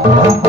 Oh.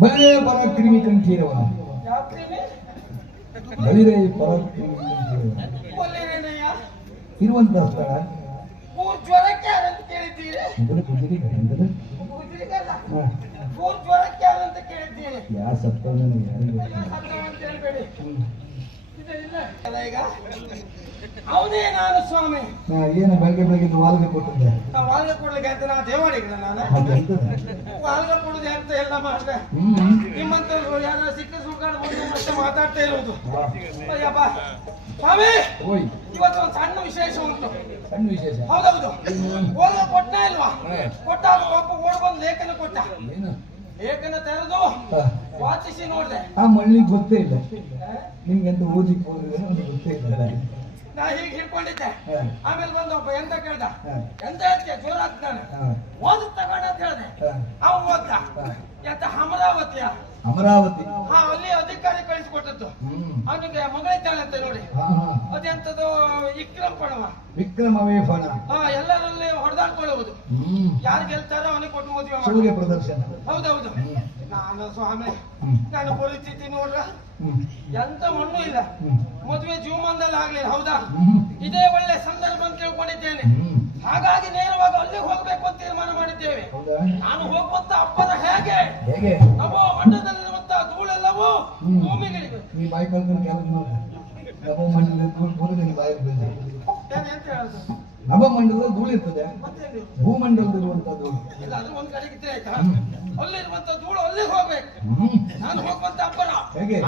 ಬರೇ ಪರಾಕ್ರಮಿ ಕಂಠೀರವ. ಬಲಿರೇ ಪರಾಕ್ರಮಿ ಇರುವಂತಹ ಸ್ಥಳ. ಜ್ವರಕ್ಕೆ ಯಾರಂತ ಅವನೇ ನಾನು ಸ್ವಾಮಿ. ಏನು ಬೆಳಗ್ಗೆ ಬೆಳಗ್ಗೆ ವಾಲ್ಗೆ ಕೊಟ್ಟಿದ್ದೆ. ವಾಲ್ಗೆ ಕೊಡ್ಲಿಕ್ಕೆ ಅಂತ ನಾ ದೇವಾಡಿಗಳ ನಾನು. ವಾಲ್ಗೆ ಕೊಡುದು ಅಂತ ಎಲ್ಲ ಮಾಡಿದೆ. ನಿಮ್ಮಂತ ಯಾರ ಸಿಕ್ಕ ಸುಳ್ಕಾಡ್ ಬಂದು ಮತ್ತೆ ಮಾತಾಡ್ತಾ ಇರೋದು. ಅಯ್ಯಪ್ಪ ಸ್ವಾಮಿ ಇವತ್ತು ಒಂದು ಸಣ್ಣ ವಿಶೇಷ ಉಂಟು. ಸಣ್ಣ ವಿಶೇಷ? ಹೌದೌದು. ಓದ ಕೊಟ್ಟನೇ ಇಲ್ವಾ. ಕೊಟ್ಟಾಗ ಒಬ್ಬ ಓಡ್ ಬಂದು ಲೇಖನ ಕೊಟ್ಟ. ಲೇಖನ ತೆರೆದು. ವಾಚಿಸಿ ನೋಡ್ದೆ. ಆ ಮಣ್ಣಿಗೆ ಗೊತ್ತೇ ಇಲ್ಲ. ನಿಮ್ಗೆ ಓದಿಕ್ ಹೋದ್ರೆ ಅವ್ನಿಗೆ ಗೊತ್ತೇ ಇಲ್ಲ ನಾ ಹೀಗೆ ಹಿಡ್ಕೊಂಡಿದ್ದೆ. ಆಮೇಲೆ ಬಂದು ಒಬ್ಬ ಎಂತ ಕೇಳ್ದ. ಎಂತ ಹೇಳ್ತೀಯ? ಜೋರ ನಾನು. ಓದ್ ಓದು ತಗೊಂಡ ಅಂತ ಹೇಳ್ದೆ. ಅವ್ ಓದ್ದ. ಎಂತ ಅಮರಾವತಿಯ? ಅಮರಾವತಿ. ಹಾ ಅಲ್ಲಿ ಅಧಿಕಾರಿ ಕಳಿಸಿಕೊಟ್ಟದ್ದು ಅವನಿಗೆ ಮಗಳಿದ್ದಾಳಂತೆ ನೋಡಿ. ಅದೆಂತದ್ದು ವಿಕ್ರಮ ವಿಕ್ರಮ್ ಪಣವ. ವಿಕ್ರಮವೇ ಫಣ ಹಾ ಎಲ್ಲರಲ್ಲಿ ಹೊಡೆದಾಡ್ಕೊಳ್ಳುವುದು. ಯಾರು ಗೆಲ್ತಾರೋ ಅವನಿಗೆ ಕೊಟ್ಟು ಮದುವೆ ಸೂರ್ಯ ಪ್ರದರ್ಶನ. ಹೌದೌದು. ನಾನು ಸ್ವಾಮಿ ನಾನು ಪರಿಚಿತಿ ಪರಿಸ್ಥಿತಿ ನೋಡ್ರ? ಎಂತ ಮಣ್ಣು ಇಲ್ಲ. ಮದುವೆ ಜೀವಮಾನದಲ್ಲಿ ಆಗ್ಲಿಲ್ಲ ಹೌದಾ? ಇದೇ ಒಳ್ಳೆ ಸಂದರ್ಭ ಅಂತ ಕೇಳ್ಕೊಂಡಿದ್ದೇನೆ ಹಾಗಾಗಿ ನೇರವಾಗಿ ಅಲ್ಲಿಗೆ ಹೋಗ್ಬೇಕು ಅಂತ ತೀರ್ಮಾನ ಮಾಡಿದ್ದೇವೆ. ನಾನು ಹೋಗುವಂತ ಅಪ್ಪನ ಹೇಗೆ? ಹೇಗೆ ನಮೋ ಮಂಡದಲ್ಲಿರುವಂತ ಧೂಳೆಲ್ಲವೂ ಭೂಮಿಗೆ ನೀ ಬಾಯಿ ಕಲ್ಕೊಂಡು ಕೆಲಸ ನೋಡ ನವಮಂಡಲದ ಧೂಳು ಬರುದು ಬಾಯಿ ಬಂದ ಹೇಳುದು ನವಮಂಡಲದ ಧೂಳು ಇರ್ತದೆ. ಮತ್ತೇನು ಭೂಮಂಡಲದಲ್ಲಿರುವಂತ ಧೂಳು. ಇಲ್ಲ ಅದು ಒಂದ್ ಕಡೆ ಇದ್ರೆ ಆಯ್ತಾ? ಧೂಳು ಅಲ್ಲಿಗೆ ಹೋಗ್ಬೇಕು. ನಾನು ಹೋಗುವಂತ ಹೇಗೆ?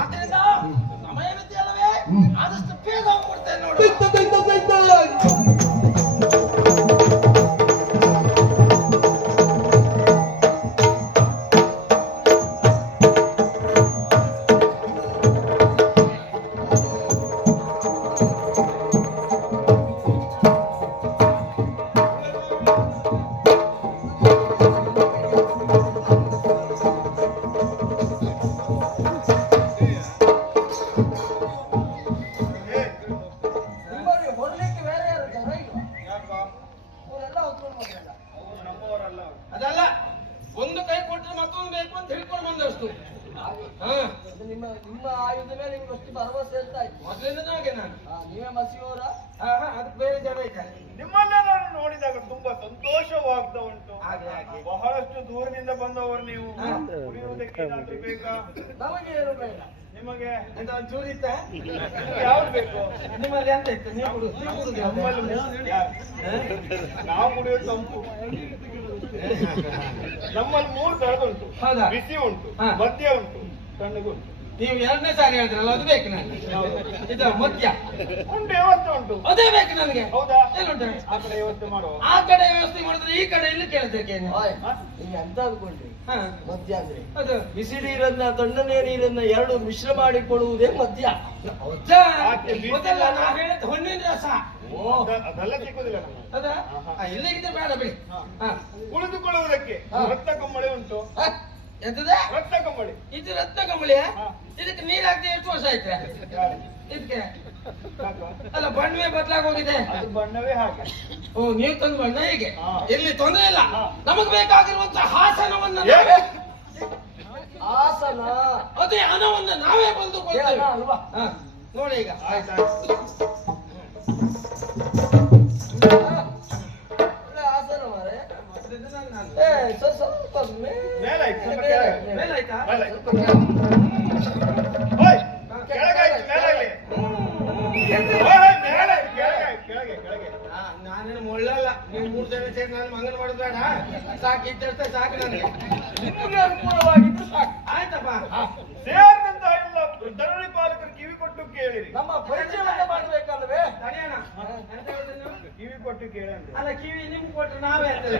ಅದಲ್ಲ ಒಂದು ಕೈ ಕೊಟ್ಟರೆ ಮತ್ತೊಂದು ಬೇಕು ಅಂತ ಹೇಳ್ಕೊಂಡು ಬಂದಷ್ಟು. ಹಾ. ಅದು ನಿಮ್ಮ ನಿಮ್ಮ ಆಯುಧ ಮೇಲೆ ನಿಮ್ಗೆ ಅಷ್ಟು ಭರವಸೆ ಹೇಳ್ತಾ ಇತ್ತು ಮೊದಲಿಂದನೂ ಹಾಗೆ ನಾನು. ಆ, ನೀವೇ ಮಸಿಯೋರ? ಅದಕ್ಕೆ ಬೇರೆ ಜನ ಇದ್ದಾರೆ. ನಾನು ನೋಡಿದಾಗ ತುಂಬಾ ಸಂತೋಷವಾಗ್ತಾ ಉಂಟು ಬಹಳಷ್ಟು ದೂರದಿಂದ ಬಂದವರು ನೀವು. ಕುಡಿಯುವುದಕ್ಕೆ ಏನಾದ್ರೂ ಬೇಕಾ? ನಮಗೆ ಏನು ಬೇಡ ನಿಮಗೆ ಇತ್ತ? ಯಾವ್ದು ಬೇಕು? ನಿಮ್ಮಲ್ಲಿ ಎಂತ ಇತ್ತು? ನೀವು ಕುಡುದು ಕುಡಿಯೋದು ತಂಪು. ನಮ್ಮಲ್ಲಿ ಮೂರು ತರದುಂಟು ಹೌದಾ? ಬಿಸಿ ಉಂಟು. ಮಧ್ಯ ಉಂಟು ತಣ್ಣಗುಂಟು. ನೀವು ಎರಡನೇ ಸಾರಿ ಹೇಳಿದ್ರಲ್ಲ ಅದು ಬೇಕು ನನಗೆ ಇದು ಮದ್ಯ ಉಂಟು ಇವತ್ತು ಉಂಟು. ಅದೇ ಬೇಕು ನನಗೆ. ಹೌದಾ? ಎಲ್ಲುಂಟು ಆ ಕಡೆ ವ್ಯವಸ್ಥೆ ಮಾಡುವ. ಆ ಕಡೆ ವ್ಯವಸ್ಥೆ ಮಾಡಿದ್ರೆ ಈ ಕಡೆ ಇಲ್ಲಿ ಕೇಳಿದ್ದಕ್ಕೆ ಏನು ನೀವು ಎಂತ ಅನ್ಕೊಂಡ್ರಿ? ಹಾ. ಮದ್ಯ ಅಂದ್ರೆ? ಅದು. ಬಿಸಿ ನೀರನ್ನ ತಣ್ಣನೆ ನೀರನ್ನ ಎರಡು ಮಿಶ್ರ ಮಾಡಿ ಕೊಡುವುದೇ ಮದ್ಯ ಗೊತ್ತಲ್ಲ ನಾ ಹೇಳಿದ ಹೊನ್ನಿನ ರಸ. ಅದ- ಅದೆಲ್ಲ ಸಿಕ್ಕುದಿಲ್ಲ ಅದ ಇಲ್ಲಿಗಿದ್ರೆ ಬೇಡ ಬಿಡಿ. ಹಾ. ಹಾ. ಉಳಿದುಕೊಳ್ಳುವುದಕ್ಕೆ ಮಳೆ ರತ್ನ ಕಂಬಳಿ ಉಂಟು. ರತ್ನ ಕಂಬಳಿ. ಇದು ರತ್ನ ಕಂಬಳಿ ಇದಕ್ಕೆ ನೀರ್ ಹಾಕಿ ಎಷ್ಟು ವರ್ಷ ಆಯ್ತು? ಇದಕ್ಕೆ? ಅಲ್ಲ ಬಣ್ಣವೇ ಬದಲಾಗೋಗಿದೆ ಅದು ಬಣ್ಣವೇ ಹಾಗೆ. ಓ ನೀವು ತಂದು ಬಣ್ಣ ಹೇಗೆ? ಎಲ್ಲಿ ಇಲ್ಲಿ ತೊಂದರೆ ಇಲ್ಲ. ನಮಗ್ ಬೇಕಾಗಿರುವಂತ ಹಾಸನವನ್ನ ಹಾಸನ ಅದೇ ಹಣವನ್ನ ನಾವೇ ಬಂದು ನೋಡಿ ಈಗ. ಆಯ್ತಾಯ್ತು. ಬೇಡ. ಸಾಕು ಇದ್ದಷ್ಟೇ ಸಾಕು ನನಗೆ. ನಿಮಗೆ ಅನುಕೂಲವಾಗಿದ್ದು ಸಾಕು. ಆಯ್ತಪ್ಪ. ಸೇರಿದಂತ ಎಲ್ಲ ಧರಣಿ ಪಾಲಕರು ಕಿವಿ ಕೊಟ್ಟು ಕೇಳಿರಿ. ನಮ್ಮ ಪರಿಚಯವನ್ನ ಮಾಡ್ಬೇಕಲ್ವೇ ತಡೆಯೋಣ. ಎಂತ ಹೇಳಿದ್ರಿ ನೀವು? ಕಿವಿ ಕೊಟ್ಟು ಕೇಳಿ ಅಲ್ಲ ಕಿವಿ ನಿಮ್ಗೆ ಕೊಟ್ರೆ ನಾವೇ ಹೇಳ್ತೇವೆ.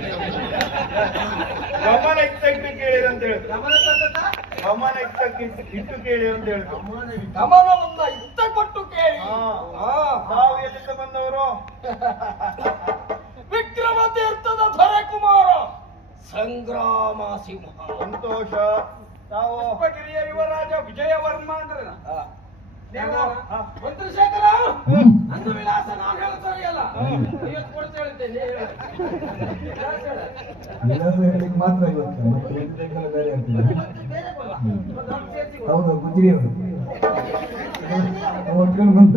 ಗಮನ ಇಟ್ಟಕ್ಕೆ ಕೇಳಿರಿ ಅಂತ ಹೇಳಿದ್ರು ಗಮನ ತದ್ದದ್ದ? ಗಮನ ಇಟ್ಟಕ್ಕೆ ಇಟ್ಟು ಕೇಳಿ ಅಂತ ಹೇಳಿದ್ರು ಗಮನವನ್ನ ಇತ್ತ ಕೊಟ್ಟು ಕೇಳಿ. ಹಾ. ತಾವು ಎಲ್ಲಿಂದ ಬಂದವರು? ತೀರ್ಥದ ಧರಕುಮಾರ ಸಂಗ್ರಾಮ ಸಿಂಹ ಸಂತೋಷ. ತಾವು ಉಪಗಿರಿಯ ಯುವರಾಜ ವಿಜಯವರ್ಮ ಅಂದ್ರೆ. ಮಂತ್ರಶೇಖರ ಅಂದು ವಿಳಾಸ ನಾನು ಇವತ್ತು ಕೊಡ್ತಾ ಹೇಳ್ತೇನೆ ಹೇಳು. ವಿಳಾಸ ಹೇಳಿಕ್ ಮಾತ್ರ ಇವತ್ತು ಮತ್ತೆ ಬೇರೆ. ಹೌದು ಗುಜ್ರಿ ಅವರು. ಒಟ್ಕೊಂಡು ಬಂದ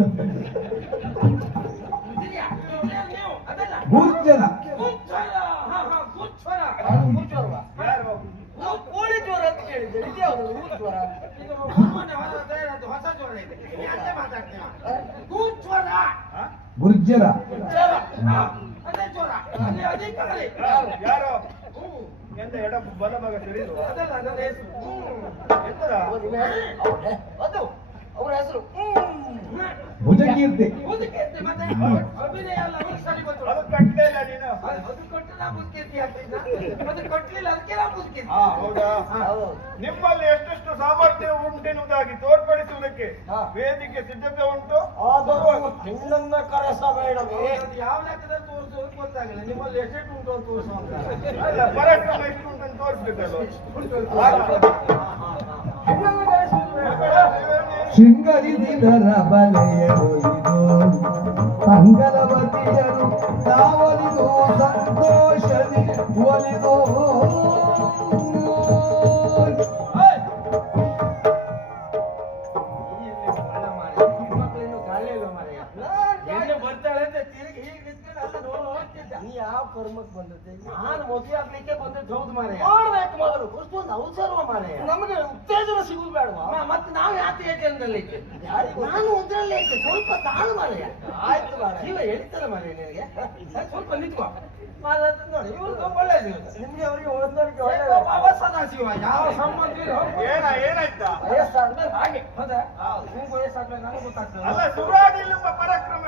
ಇದೆಯಾ? ನೀವು, ನೀವು, ಅದಲ್ಲ. ಗುಜ್ಜರ ಗುಚ್ಛರ. ಹಾ, ಹಾ, ಗುಚ್ಛರ. ಅದು ಊರ್ಜ್ವರವಾ? ಯಾರು ನಾವು ಕೋಳಿ ಜ್ವರ ಅಂತ ಕೇಳಿದ್ದೆ ಇದೇ ಯಾವುದು ಊರ್ ಜ್ವರ ಇದು ಮೊನ್ನೆ ಹೊಸ ತಯಾರಾದ ಹೊಸ ಜ್ವರ ಇದೆ ನೀ ಅದೇ ಮಾತಾಡ್ತೀಯ ಗುಚ್ಛರ. ಹಾ? ಗುರ್ಜರ ಜ್ವರ ಹಾ, ಅದೇ ಜ್ವರ. ಅಲ್ಲಿ ಅಧಿಕಾರಿ. ಯಾರು. ಎಂತ ಎಡ ಬಲ ಭಾಗ ಸರಿದು ಅದಲ್ಲ ನನ್ನ ಹೆಸರು. ಎಂತದ? ಅವ್ರ ಹೆಸರು? ಅದು ಅವರ ಹೆಸರು. ಹ್ಮ್. ಭುಜಕೀರ್ತಿ ಮುದುಕೀರ್ತಿ ಮತ್ತೆ ಅಭಿನಯ ಅಲ್ಲ ಅವ್ರಿಗೆ ಸರಿ ಗೊತ್ತು. ಅದು ಕಟ್ಟಲೇ ಇಲ್ಲ ನೀನು? ಅದು ಅದು ಕೊಟ್ಟು ನಾ ಅದಕ್ಕೆ ನಾ ಹಾ ಹೌದಾ? ನಿಮ್ಮಲ್ಲಿ ಎಷ್ಟೆಷ್ಟು ಸಾಮರ್ಥ್ಯ ಉಂಟೆನ್ನುವುದಾಗಿ ತೋರ್ಪಡಿಸುವುದಕ್ಕೆ. ವೇದಿಕೆ ಸಿದ್ಧತೆ ಉಂಟು? ಆದರೂ ಹೆಣ್ಣನ್ನ ಕರೆಸಬೇಡವೇ? ಅದು ಯಾವ ಲೆಕ್ಕದ ತೋರಿಸೋದು ಗೊತ್ತಾಗಲ್ಲ. ನಿಮ್ಮಲ್ಲಿ ಎಷ್ಟೆಷ್ಟು ಉಂಟು ಅಂತ ತೋರಿಸುವಂತ ಪರಾಕ್ರಮ ಎಷ್ಟು ಉಂಟು ಕರೆಸುವುದು ಬೇಡ. ಶೃಂಗರಿಸಿದರ ಬಲೆಯ ಒಲಿದು ಮಂಗಲವತಿಯರು ತಾವಲಿದು ಸಂತೋಷದಿ ಒಲಿದು ಕರ್ಮಕ್ಕೆ ಬಂದದ್ದೆ. ನಾನು ಮದುವೆ ಆಗ್ಲಿಕ್ಕೆ ಬಂದದ್ದು ಹೌದು ಮಾರೆ ಮಾಡ್ಬೇಕು ಮೊದಲು ಅಷ್ಟೊಂದು ಅವಸರ ಮಾರೆ ನಮಗೆ ಉತ್ತೇಜನ ಸಿಗುದು ಬೇಡವಾ ಮತ್ತೆ ನಾವು ಯಾಕೆ ಯಾರಿಗೂ ನಾನು ಒಂದ್ರಲ್ಲೇ ಇದ್ದೆ. ಸ್ವಲ್ಪ ತಾಳು ಮಾರೆ ಆಯ್ತು ಮಾರಾಯ ಇವ ಹೇಳ್ತಾರೆ ಮಾರೆ ನಿನಗೆ? ಸ್ವಲ್ಪ ನಿಂತ್ಕೋ. ನೋಡಿ ಇವ್ರು ಒಳ್ಳೆದು ಇವ್ರು. ನಿಮ್ಗೆ ಅವರಿಗೆ ಹೊಂದಾಣಿಕೆ ಏ ಒಳ್ಳೆ ಪಾಪ ಅವ ಯಾವ ಸಂಬಂಧ ಇಲ್ಲ. ಅವ್ರು. ಏನ ಏನಾಯ್ತಾ? ವಯಸ್ಸಾದ್ಮೇಲೆ ಹಾಗೆ. ಹೌದಾ? ನಿಮ್ಗೆ ವಯಸ್ಸಾದ್ಮೇಲೆ ನನಗೆ ಗೊತ್ತಾಗ್ತದೆ. ಅಲ್ಲ ಪರಾಕ್ರಮ.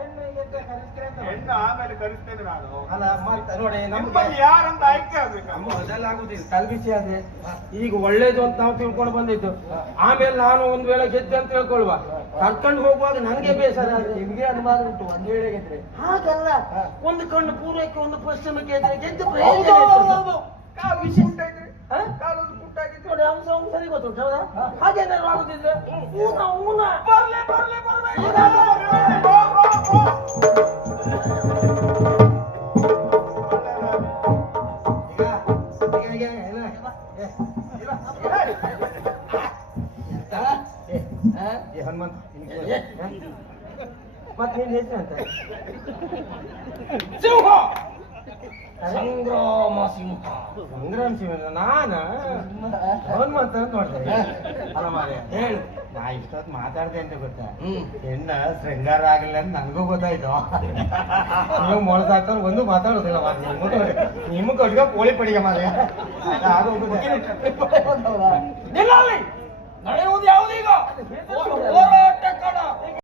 ಹೆಣ್ಣು ಹೆಣ್ಣು ಆಮೇಲೆ ಕರೆಸ್ತೇನೆ ನಾನು. ಅಲ್ಲ ಮತ್ತೆ ನೋಡಿ ನಮ್ಮಲ್ಲಿ ಯಾರಂತ ಆಯ್ಕೆ ಆಗ್ಬೇಕು? ನಮ್ಮ ಆಗುದಿಲ್ಲ ಕಲ್ಬಿಸಿ ಆದ್ರೆ ಈಗ ಒಳ್ಳೇದು ಅಂತ ನಾವು ತಿಳ್ಕೊಂಡು ಬಂದಿದ್ದು. ಆಮೇಲೆ ನಾನು ಒಂದ್ ವೇಳೆ ಗೆದ್ದೆ ಅಂತ ತಿಳ್ಕೊಳ್ವಾ ಕರ್ಕೊಂಡು ಹೋಗುವಾಗ ನನಗೆ ಬೇಸರ ಆದ್ರೆ. ನಿಮ್ಗೆ ಅನುಮಾನ ಉಂಟು ಒಂದ್ ವೇಳೆ ಗೆದ್ರೆ. ಹಾಗಲ್ಲ. ಒಂದು ಕಣ್ಣು ಪೂರ್ವಕ್ಕೆ ಒಂದು ಪಶ್ಚಿಮಕ್ಕೆ ಗೆದ್ದು ಪ್ರಯೋಜನ ವಿಷಯ ಉಂಟಾಯ್ತು? ಕಾಲೊಂದು ನೋಡಿ ಅಂಶ ಸರಿ ಗೊತ್ತುಂಟು ಹೌದಾ? ಹಾಗೇನಾದ್ರು ಆಗುದಿದ್ರೆ? ಊನ ಊನ. ಬರ್ಲೆ ಬರ್ಲೆ ಹನುಮಂತ ಮತ್ತೆ ನಿನ್ನ ಹೆಸರು ಅಂತ ಸಿಂಹ ಸಂಗ್ರಾಮ ಸಿಂಹ ಸಂಗ್ರಾಮ ಸಿಂಹ ನಾನ ನೋಡ್ತೇನೆ ಅಂತ ನೋಡ್ದೆ. ಅಲ್ಲ ಮಾರ್ರೆ ಹೇಳು. ನಾ ಇಷ್ಟೊತ್ತು ಮಾತಾಡ್ದೆ ಅಂತ ಗೊತ್ತಾ. ಹೆಣ್ಣ ಶೃಂಗಾರ ಆಗಿಲ್ಲ ಅಂತ ನನಗೂ ಗೊತ್ತಾಯ್ತು. ನೀವು ಮೊಳಸಾಕ್ತಾರೆ ಒಂದು ಮಾತಾಡೋದಿಲ್ಲ ಮಾರ್ರೆ. ನಿಮ್ಮ ಕಡೆ- ನಿಮ್ಮ ಕಟ್ಗ ಕೋಳಿ ಪಡಿಗೆ ಮಾರ್ರೆ. ಅದು. ನಡೆಯುವುದು ಯಾವುದೀಗ